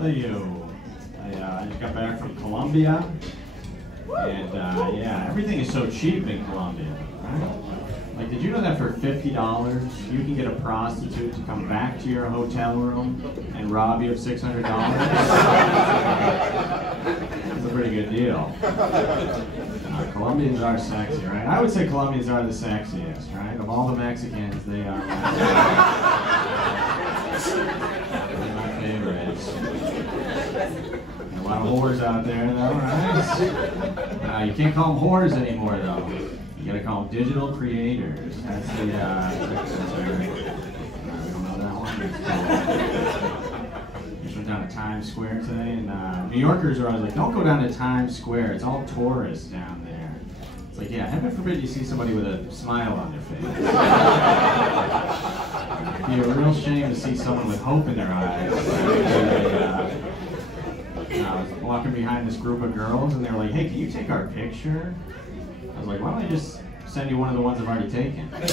Thank you. I just got back from Colombia, and yeah, everything is so cheap in Colombia, right? Like, did you know that for $50 you can get a prostitute to come back to your hotel room and rob you of $600? That's a pretty good deal. Colombians are sexy, right? I would say Colombians are the sexiest, right? Of all the Mexicans, they are my favorites. A lot of whores out there, though, right? You can't call them whores anymore, though. You gotta call them digital creators. That's the, we don't know that one. Just went down to Times Square today, and New Yorkers are always like, don't go down to Times Square, it's all tourists down there. It's like, yeah, heaven forbid you see somebody with a smile on their face. It'd be a real shame to see someone with hope in their eyes. I was walking behind this group of girls, and they were like, hey, can you take our picture? I was like, why don't I just send you one of the ones I've already taken? That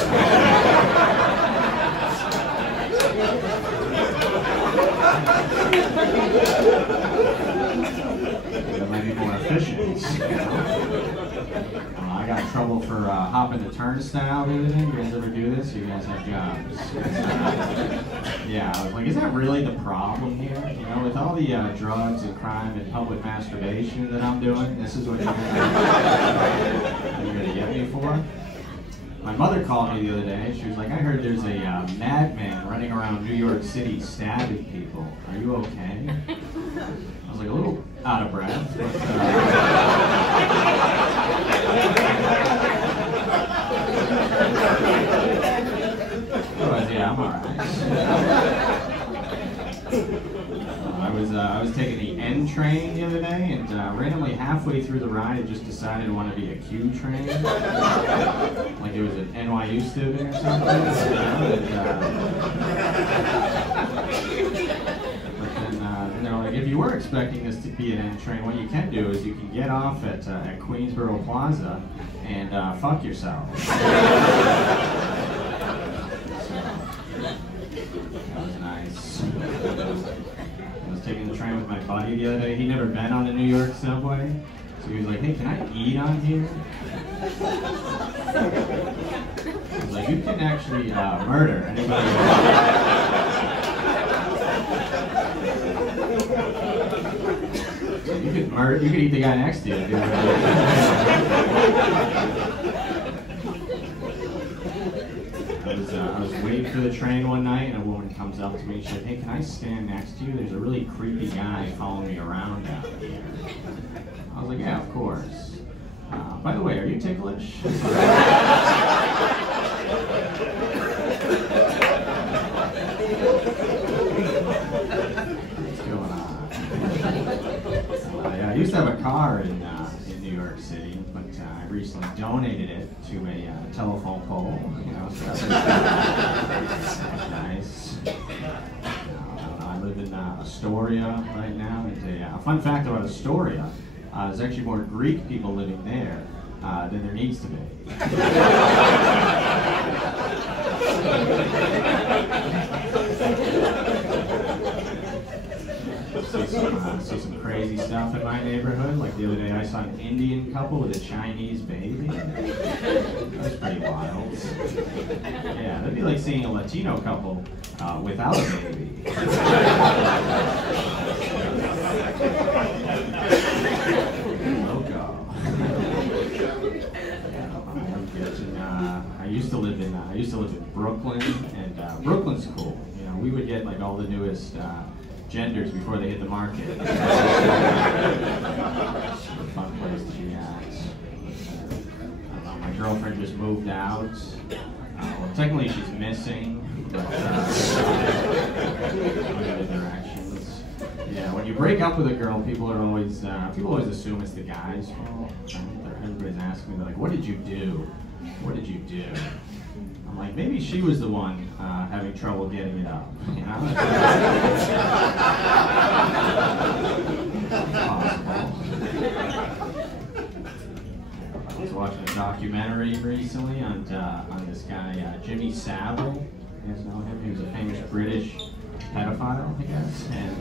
might be more efficient. I got in trouble for hopping the turnstile the other day. You guys ever do this? You guys have jobs. Yeah, I was like, is that really the problem here? You know, with all the drugs and crime and public masturbation that I'm doing, this is what you're gonna get me for? My mother called me the other day. She was like, I heard there's a madman running around New York City stabbing people. Are you okay? I was like, a little out of breath, but otherwise, yeah, I'm alright. I was taking the N train the other day, and randomly halfway through the ride, I just decided I wanted to be a Q train. Like it was an NYU student or something. But then they're like, if you were expecting this to be an N train, what you can do is you can get off at Queensboro Plaza and fuck yourself. That was nice. I was taking the train with my buddy the other day. He'd never been on the New York subway. So he was like, hey, can I eat on here? I was like, you can actually murder anybody. You could eat the guy next to you. Dude. I was waiting for the train one night, and a woman comes up to me. She's like, hey, can I stand next to you? There's a really creepy guy following me around down here. I was like, yeah, of course. By the way, are you ticklish? What's going on? I used to have a car in New York City, but I recently donated it to a telephone pole. You know, so that's nice. I don't know. I live in Astoria right now, and a fun fact about Astoria. There's actually more Greek people living there than there needs to be. See some crazy stuff in my neighborhood. Like the other day I saw an Indian couple with a Chinese baby. That was pretty wild. Yeah, that'd be like seeing a Latino couple without a baby. I used to live in Brooklyn, and Brooklyn's cool. You know, we would get like all the newest genders before they hit the market. It's a fun place to be at. My girlfriend just moved out. Well, technically she's missing, but interactions. Yeah, when you break up with a girl, people always assume it's the guy's fault. Everybody's asking me, they're like, what did you do? What did you do? I'm like, maybe she was the one having trouble getting it up. You know? Possible. I was watching a documentary recently on this guy, Jimmy Savile. You guys know him? He was a famous British pedophile, I guess. And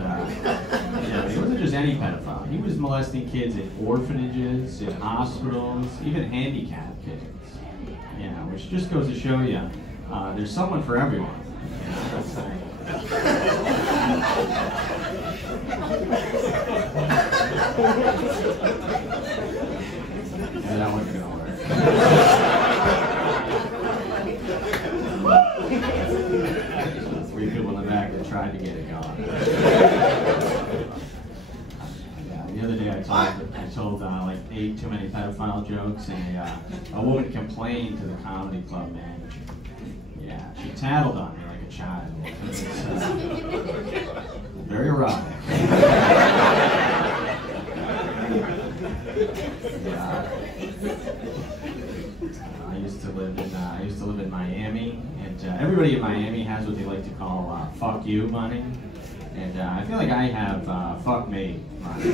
he wasn't just any pedophile. He was molesting kids in orphanages, in hospitals, even handicapped kids. Yeah, which just goes to show you, there's someone for everyone. Yeah, that one's gonna work. Three people in the back that tried to get it going. Yeah, the other day I told like 8 too many pedophile jokes, and a woman complained to the comedy club manager. Yeah, she tattled on me like a child. It's, very erotic. Yeah. I used to live in Miami, and everybody in Miami has what they like to call "fuck you" money, and I feel like I have "fuck me" money.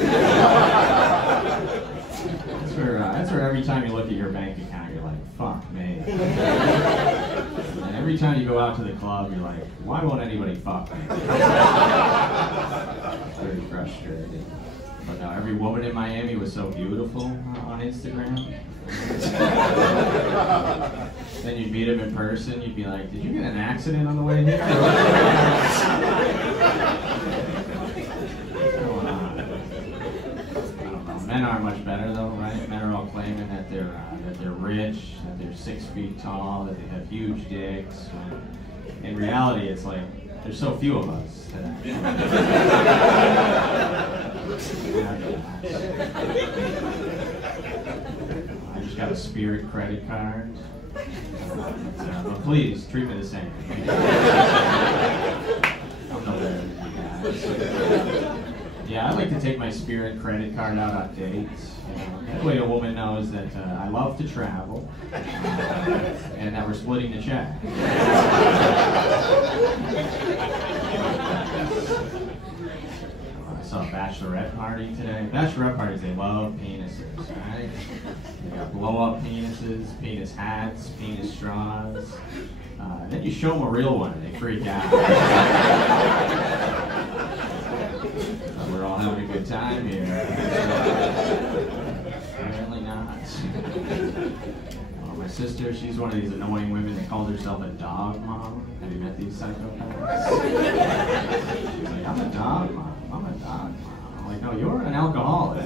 That's where every time you look at your bank account, you're like, "Fuck me." And every time you go out to the club, you're like, "Why won't anybody fuck me?" Very frustrating. But every woman in Miami was so beautiful on Instagram. Then you'd meet them in person, you'd be like, "Did you get an accident on the way here?" What's going on? I don't know. Men aren't much better though, right? Men are all claiming that they're rich, that they're 6 feet tall, that they have huge dicks. In reality, it's like there's so few of us today. I just got a Spirit credit card. But please, treat me the same. I'm no better than you guys. Yeah, I like to take my Spirit credit card out on dates. That way a woman knows that I love to travel, and that we're splitting the check. I saw a bachelorette party today. Bachelorette parties, they love penises, right? They got blow-up penises, penis hats, penis straws. Then you show them a real one and they freak out. We're all having a good time here. Apparently not. My sister, she's one of these annoying women that calls herself a dog mom. Have you met these psychopaths? She's like, "I'm a dog mom. I'm a dog mom." I'm like, "No, you're an alcoholic.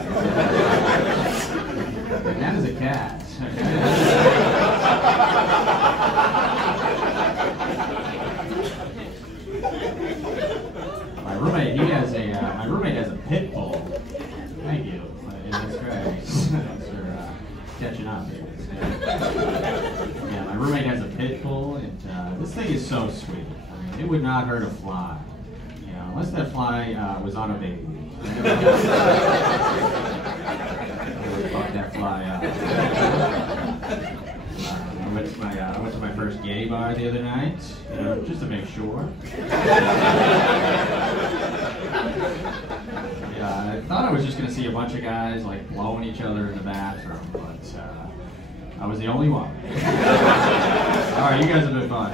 And that is a cat." My roommate has a pit bull. Thank you. That's great. Thanks for catching up here. Yeah, my roommate has a pit bull, and this thing is so sweet. I mean, it would not hurt a fly, unless that fly was on a baby. I would fuck that fly up. I went to my first gay bar the other night, just to make sure. Yeah, I thought I was just gonna see a bunch of guys like blowing each other in the bathroom, but I was the only one. All right, you guys have been fun.